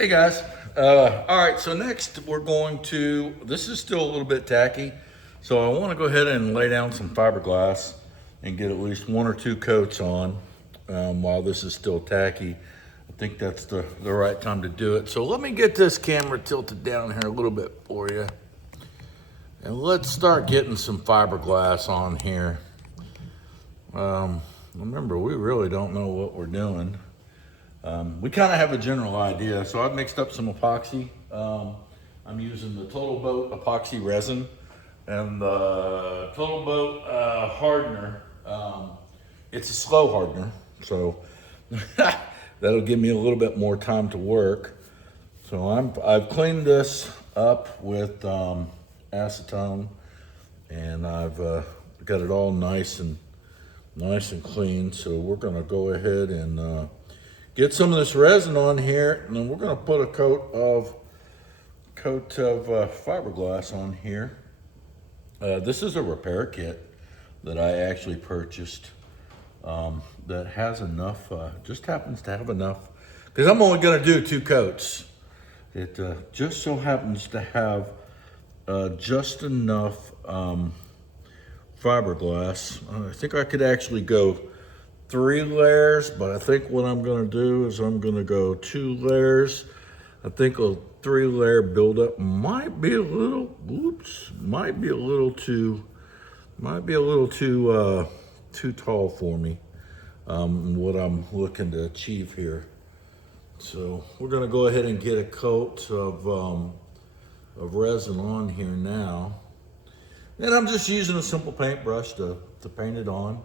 Hey guys. All right, so next we're going to, this is still a little bit tacky, so I want to go ahead and lay down some fiberglass and get at least one or two coats on while this is still tacky. I think that's the right time to do it. So let me get this camera tilted down here a little bit for you. And let's start getting some fiberglass on here. Remember, we really don't know what we're doing. We kind of have a general idea. So I've mixed up some epoxy. I'm using the Total Boat epoxy resin and the Total Boat hardener. It's a slow hardener, so that'll give me a little bit more time to work. So I've cleaned this up with acetone, and I've got it all nice and clean. So we're gonna go ahead and get some of this resin on here, and then we're gonna put a coat of fiberglass on here. This is a repair kit that I actually purchased that has enough, just happens to have enough, because I'm only gonna do 2 coats. It just so happens to have just enough fiberglass. I think I could actually go 3 layers, but I think what I'm gonna do is I'm gonna go 2 layers. I think a 3-layer buildup might be a little, might be a little too too tall for me. What I'm looking to achieve here. So we're gonna go ahead and get a coat of resin on here now. And I'm just using a simple paintbrush to paint it on.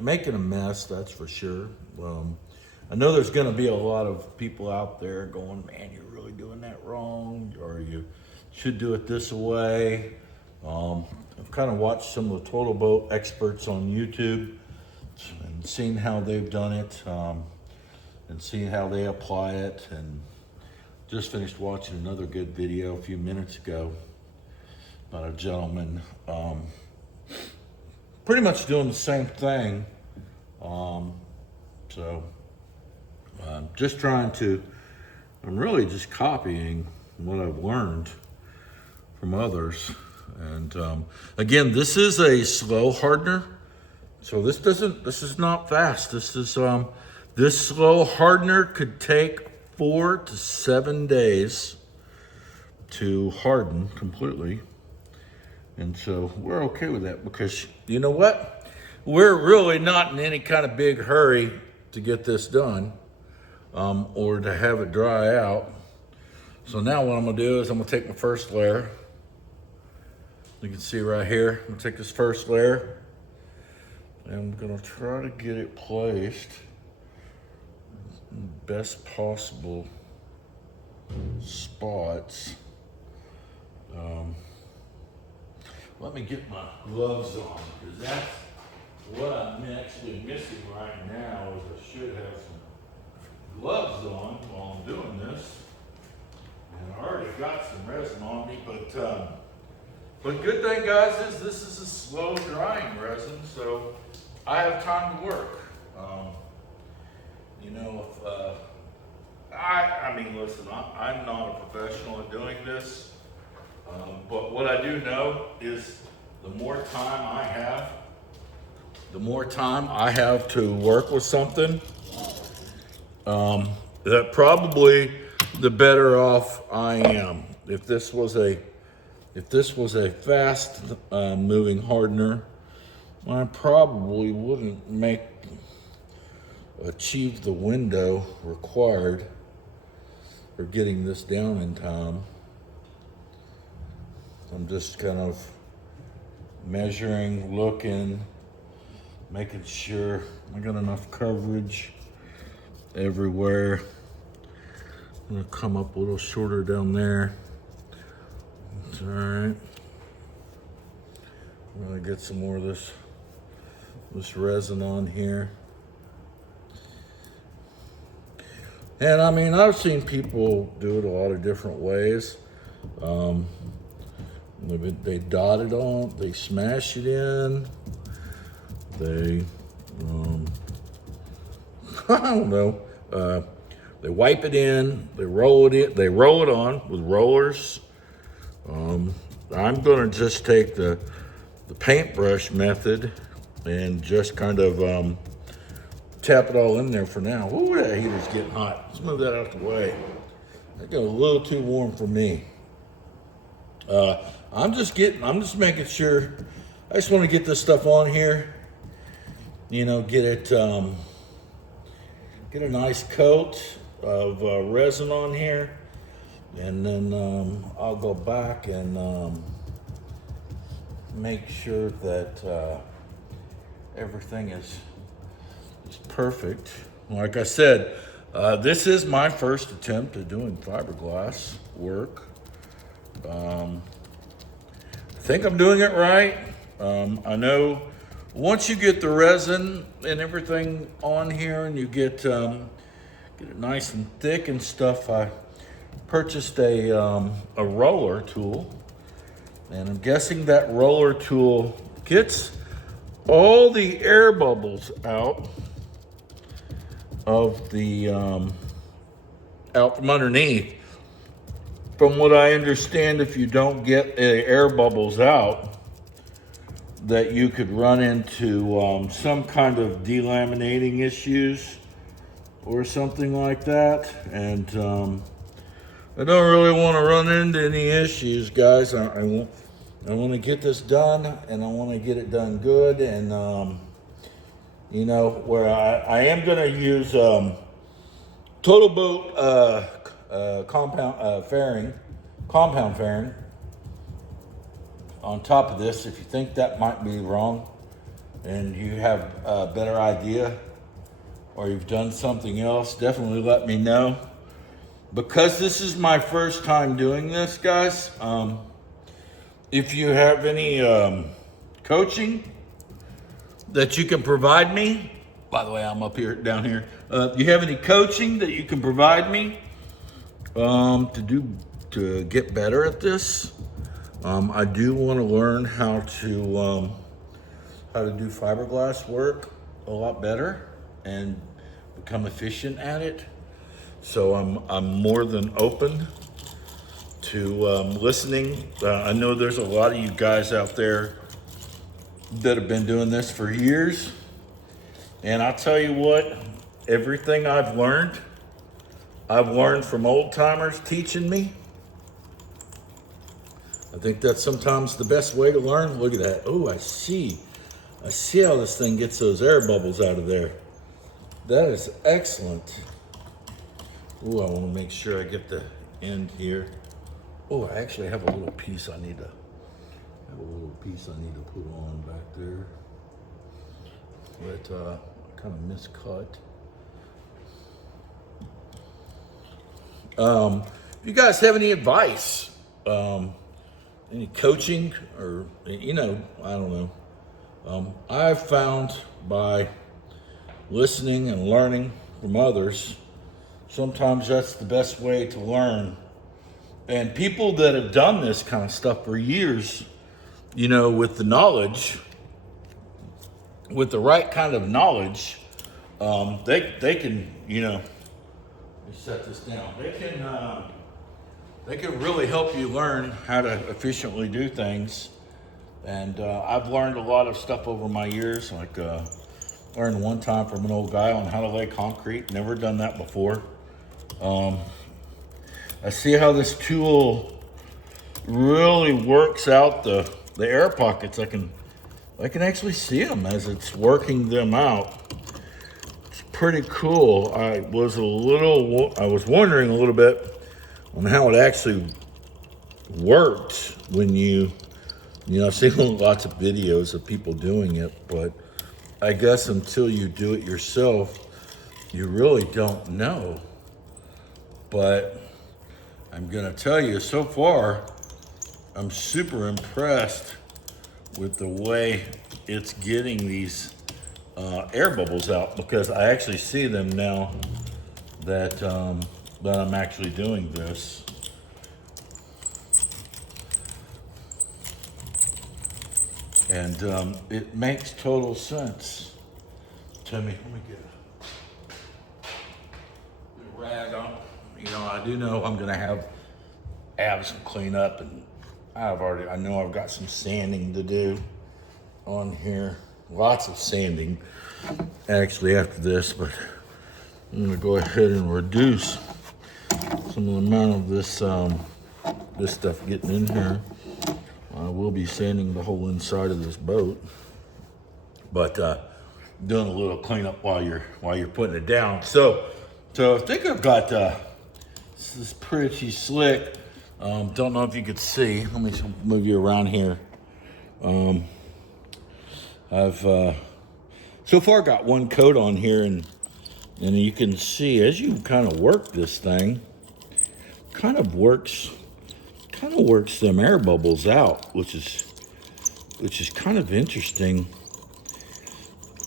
Making a mess, that's for sure. I know there's gonna be a lot of people out there going, man, you're really doing that wrong, or you should do it this way. I've kind of watched some of the Total Boat experts on YouTube and seen how they've done it, and seen how they apply it, and just finished watching another good video a few minutes ago about a gentleman pretty much doing the same thing. Just trying to, I'm really just copying what I've learned from others. And again, this is a slow hardener. So this is not fast. This slow hardener could take 4 to 7 days to harden completely. And so we're okay with that, because you know what? We're really not in any kind of big hurry to get this done, or to have it dry out. So now what I'm gonna do is I'm gonna take my first layer. You can see right here, I'm gonna take this first layer, and I'm gonna try to get it placed in the best possible spots. Let me get my gloves on, because that's what I'm actually missing right now. Is I should have some gloves on while I'm doing this. And I already got some resin on me, but good thing, guys, is this is a slow drying resin, so I have time to work. You know, if I mean, listen, I'm not a professional at doing this. But what I do know is the more time I have to work with something, that probably the better off I am. If this was a fast moving hardener, I probably wouldn't achieve the window required for getting this down in time. I'm just kind of measuring, looking, making sure I got enough coverage everywhere. I'm gonna come up a little shorter down there. It's all right. I'm gonna get some more of this resin on here. And I mean, I've seen people do it a lot of different ways. They dot it on, they smash it in, they, I don't know. They wipe it in, they roll it on with rollers. I'm gonna just take the paintbrush method and just kind of tap it all in there for now. Ooh, that heater's getting hot. Let's move that out the way. That got a little too warm for me. I'm just making sure. I just want to get this stuff on here. You know, get a nice coat of resin on here, and then I'll go back and make sure that everything is perfect. Like I said, this is my first attempt at doing fiberglass work. I think I'm doing it right. I know once you get the resin and everything on here and you get it nice and thick and stuff, I purchased a roller tool, and I'm guessing that roller tool gets all the air bubbles out of the out from underneath. From what I understand, if you don't get air bubbles out, that you could run into some kind of delaminating issues or something like that. And I don't really want to run into any issues, guys. I want to get this done, and I want to get it done good. And you know, where I am going to use Total Boat compound fairing on top of this. If you think that might be wrong and you have a better idea, or you've done something else, definitely let me know. Because this is my first time doing this, guys, if you have any coaching that you can provide me, by the way, I'm up here, down here. You have any coaching that you can provide me to get better at this? I do want to learn how to do fiberglass work a lot better and become efficient at it. So I'm more than open to listening. I know there's a lot of you guys out there that have been doing this for years, and I'll tell you what, everything I've learned from old timers teaching me. I think that's sometimes the best way to learn. Look at that. Oh, I see how this thing gets those air bubbles out of there. That is excellent. Oh, I want to make sure I get the end here. Oh, I actually have a little piece I need to put on back there. But kind of miscut. If you guys have any advice, any coaching, or, you know, I don't know. I've found by listening and learning from others, sometimes that's the best way to learn. And people that have done this kind of stuff for years, you know, with the knowledge, with the right kind of knowledge, they can, you know, let me set this down. They can really help you learn how to efficiently do things. And I've learned a lot of stuff over my years. Like learned one time from an old guy on how to lay concrete. Never done that before. I see how this tool really works out the air pockets. I can actually see them as it's working them out. It's pretty cool. I was wondering a little bit on how it actually worked when you know, I've seen lots of videos of people doing it, but I guess until you do it yourself, you really don't know. But I'm gonna tell you, so far, I'm super impressed with the way it's getting these air bubbles out, because I actually see them now that I'm actually doing this. And it makes total sense to me. Let me get a rag on. You know, I do know I'm gonna have some cleanup, and I know I've got some sanding to do on here. Lots of sanding actually after this, but I'm gonna go ahead and reduce some of the amount of this stuff getting in here. I will be sanding the whole inside of this boat, but doing a little cleanup while you're putting it down. So I think I've got this is pretty slick. Don't know if you could see. Let me move you around here. I've so far got one coat on here, and you can see as you kind of work this thing, kind of works them air bubbles out, which is kind of interesting,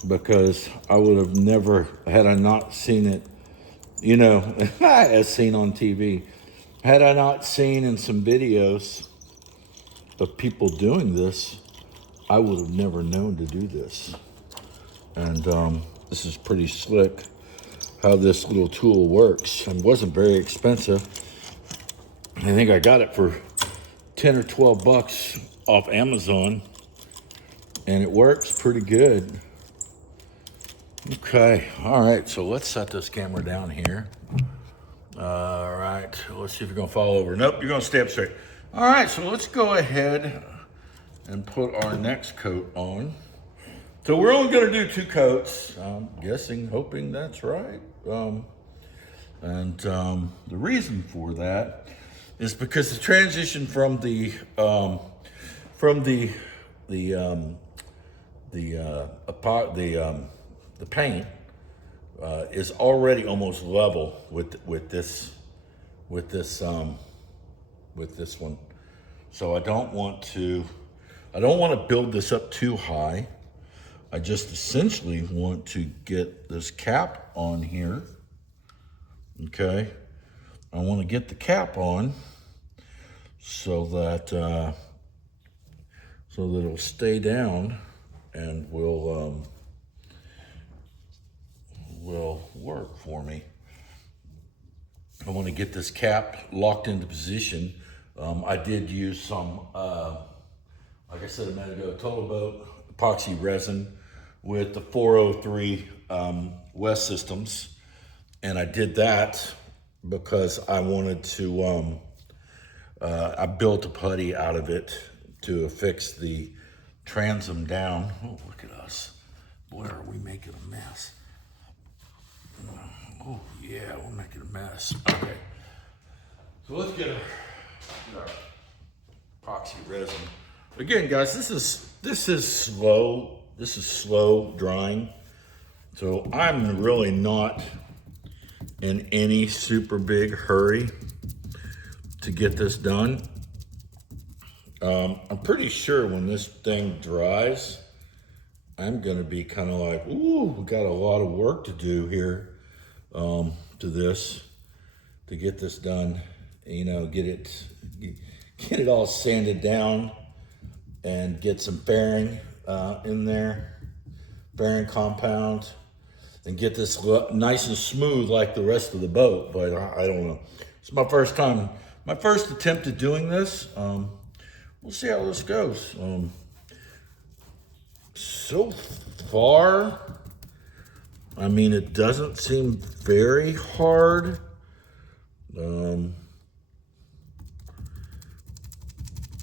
because I would have never, had I not seen it, you know, as seen on TV, had I not seen in some videos of people doing this, I would have never known to do this. And this is pretty slick how this little tool works. It wasn't very expensive. I think I got it for 10 or 12 bucks off Amazon, and it works pretty good. Okay, all right, so let's set this camera down here. All right, let's see if you're gonna fall over. Nope, you're gonna stay up straight. All right, so let's go ahead and put our next coat on. So we're only gonna do 2 coats. I'm guessing, hoping that's right. The reason for that is because the transition from the paint is already almost level with this one. So I don't want to build this up too high. I just essentially want to get this cap on here. Okay, I want to get the cap on so that it'll stay down and will work for me. I want to get this cap locked into position. I did use some, like I said a minute ago, Total Boat epoxy resin with the 403 West Systems, and I did that because I wanted to. I built a putty out of it to affix the transom down. Oh, look at us! Boy, are we making a mess! Oh yeah, we're making a mess. Okay, so let's get our epoxy resin. Again, guys, this is slow. This is slow drying. So I'm really not in any super big hurry to get this done. I'm pretty sure when this thing dries, I'm gonna be kind of like, ooh, we got a lot of work to do here to get this done. You know, get it all sanded down and get some fairing in there, fairing compound, and get this nice and smooth like the rest of the boat. But I don't know. It's my first attempt at doing this. We'll see how this goes. So far, I mean, it doesn't seem very hard.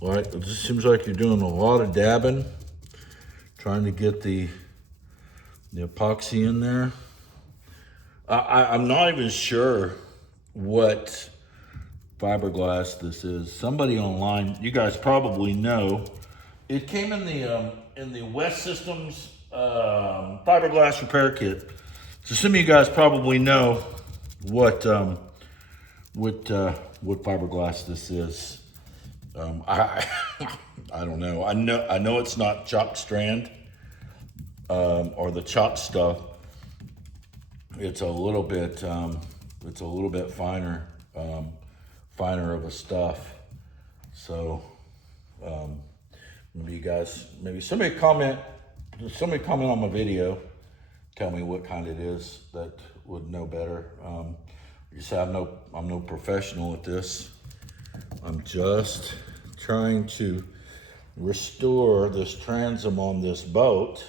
Like, it just seems like you're doing a lot of dabbing, trying to get the epoxy in there. I'm not even sure what fiberglass this is. Somebody online, you guys probably know. It came in the West Systems fiberglass repair kit. So some of you guys probably know what fiberglass this is. I don't know. I know it's not chalk strand or the chalk stuff. It's a little bit finer of a stuff. So maybe somebody comment on my video, tell me what kind it is that would know better. You say I'm no professional at this. I'm just trying to restore this transom on this boat,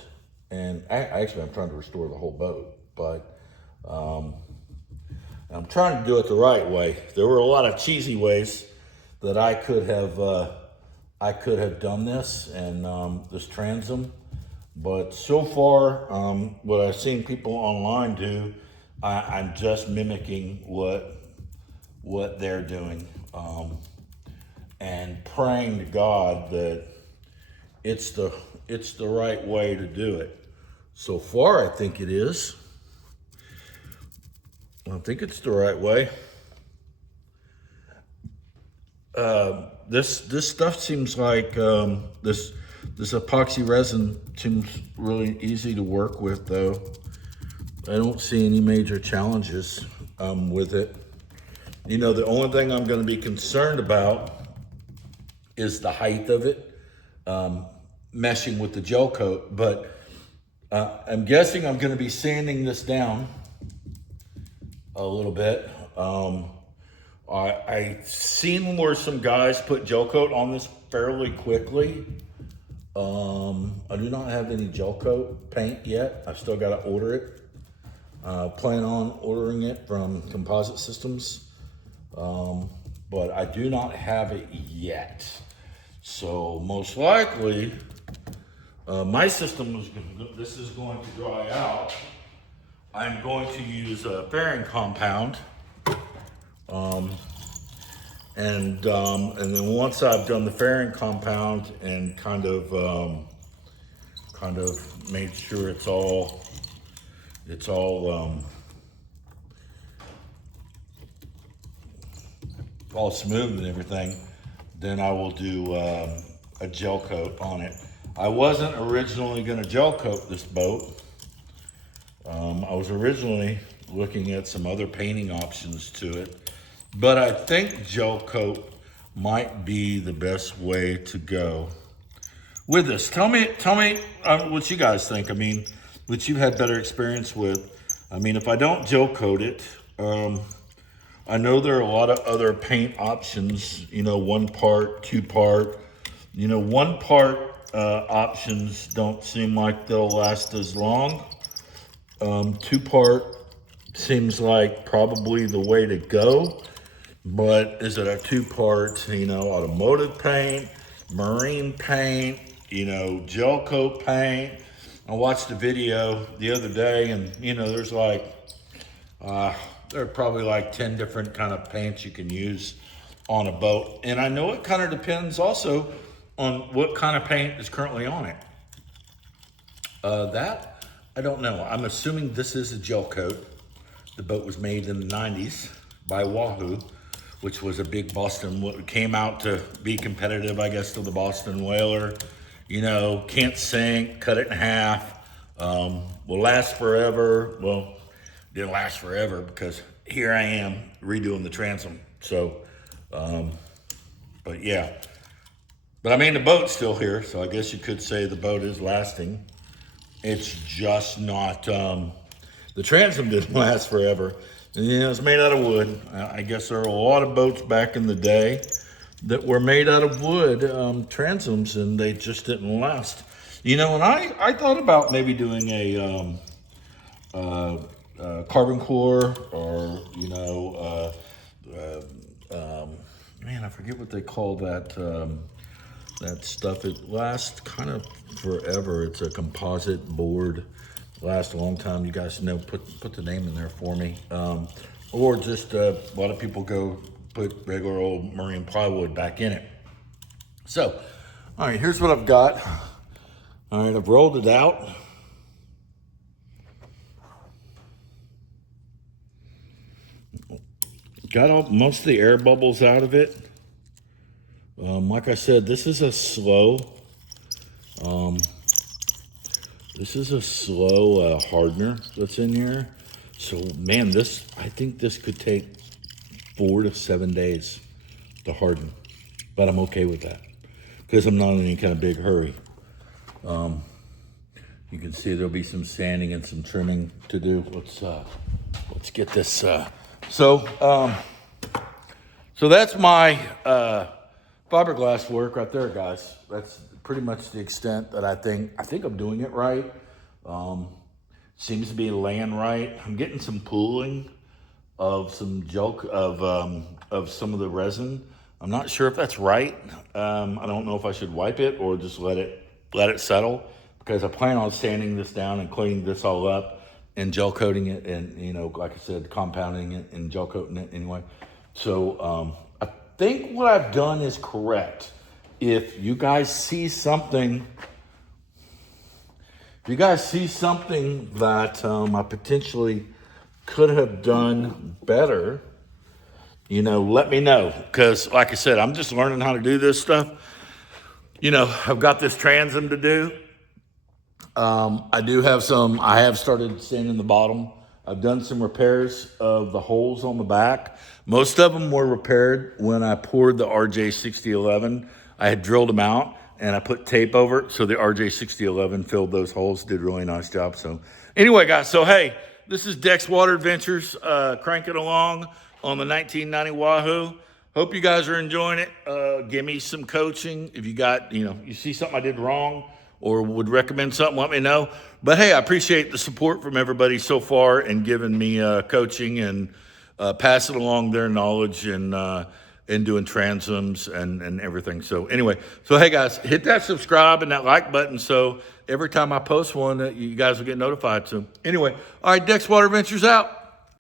and actually I'm trying to restore the whole boat, but I'm trying to do it the right way. There were a lot of cheesy ways that I could have done this and this transom, but so far what I've seen people online do, I'm just mimicking what they're doing, and praying to God that it's the right way to do it. So far, I think it is. I think it's the right way. This stuff seems like this epoxy resin seems really easy to work with, though. I don't see any major challenges with it. You know, the only thing I'm going to be concerned about is the height of it, meshing with the gel coat. But I'm guessing I'm going to be sanding this down a little bit. I've seen where some guys put gel coat on this fairly quickly. I do not have any gel coat paint yet. I've still got to order it. Plan on ordering it from Composite Systems, but I do not have it yet. So most likely, my system this is going to dry out. I'm going to use a fairing compound, and then once I've done the fairing compound and kind of made sure it's all smooth and everything, then I will do a gel coat on it. I wasn't originally going to gel coat this boat. I was originally looking at some other painting options to it, but I think gel coat might be the best way to go with this. Tell me what you guys think. I mean, what you've had better experience with. I mean, if I don't gel coat it, I know there are a lot of other paint options, you know, 1 part, 2 part. You know, 1 part options don't seem like they'll last as long. 2 part seems like probably the way to go, but is it a 2 part, you know, automotive paint, marine paint, you know, gel coat paint? I watched a video the other day, and you know, there's like there are probably like 10 different kind of paints you can use on a boat, and I know it kind of depends also on what kind of paint is currently on it. That I don't know. I'm assuming this is a gel coat. The boat was made in the 90s by Wahoo, which was a big Boston, what came out to be competitive, I guess, to the Boston Whaler. You know, can't sink, cut it in half, will last forever. Well, didn't last forever because here I am redoing the transom. So, but yeah. But I mean, the boat's still here, so I guess you could say the boat is lasting. It's just not, the transom didn't last forever. And, you know, it's made out of wood. I guess there are a lot of boats back in the day that were made out of wood, transoms, and they just didn't last. You know, and I thought about maybe doing a carbon core, or, you know, man, I forget what they call that, that stuff. It lasts kind of forever. It's a composite board, lasts a long time. You guys know, put the name in there for me. Or just a lot of people go put regular old marine plywood back in it. So, all right, here's what I've got. All right, I've rolled it out. Got most of the air bubbles out of it. Like I said, this is a slow hardener that's in here. So man, I think this could take 4 to 7 days to harden, but I'm okay with that because I'm not in any kind of big hurry. You can see there'll be some sanding and some trimming to do. Let's get this So so that's my fiberglass work right there, guys. That's pretty much the extent that I think I'm doing it right. Seems to be laying right. I'm getting some pooling of some of some of the resin. I'm not sure if that's right. I don't know if I should wipe it or just let it settle, because I plan on sanding this down and cleaning this all up and gel coating it, and like I said, compounding it and gel coating it anyway. So I think what I've done is correct. If you guys see something that I potentially could have done better, let me know. Because like I said, I'm just learning how to do this stuff. I've got this transom to do. I have started sanding the bottom. I've done some repairs of the holes on the back. Most of them were repaired when I poured the RJ6011. I had drilled them out and I put tape over it, so the RJ6011 filled those holes, did a really nice job. So anyway, guys, so hey, this is Dex Water Adventures, cranking along on the 1990 Wahoo. Hope you guys are enjoying it. Give me some coaching. If you got, you see something I did wrong or would recommend something, let me know. But hey, I appreciate the support from everybody so far and giving me coaching and passing along their knowledge and doing transoms and everything. So anyway, so hey guys, hit that subscribe and that like button so every time I post one, you guys will get notified. So anyway, all right, Dex Water Ventures out.